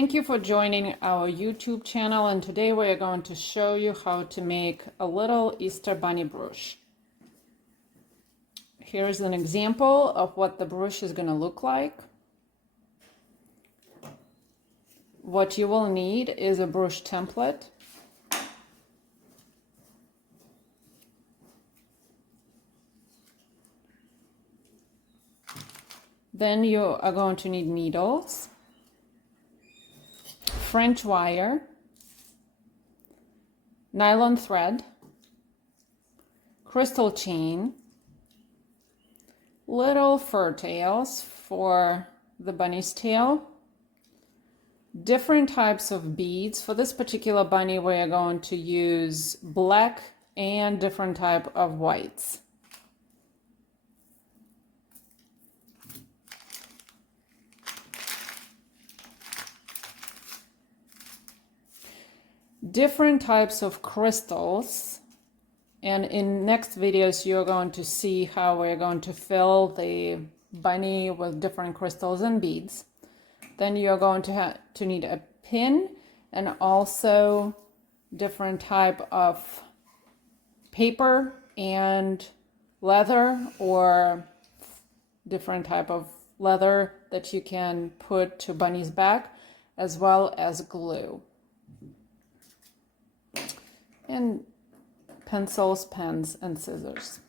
Thank you for joining our YouTube channel, and today we are going to show you how to make a little Easter bunny brooch. Here's an example of what the brooch is going to look like. What you will need is a brooch template, then you are going to need needles, French wire, nylon thread, crystal chain, little fur tails for the bunny's tail, different types of beads. For this particular bunny, we are going to use black and different type of whites. Different types of crystals, and in next videos you're going to see how we're going to fill the bunny with different crystals and beads. Then you're going to need a pin and also different type of paper and leather, or different type of leather that you can put to bunny's back, as well as glue. And pencils, pens, and scissors.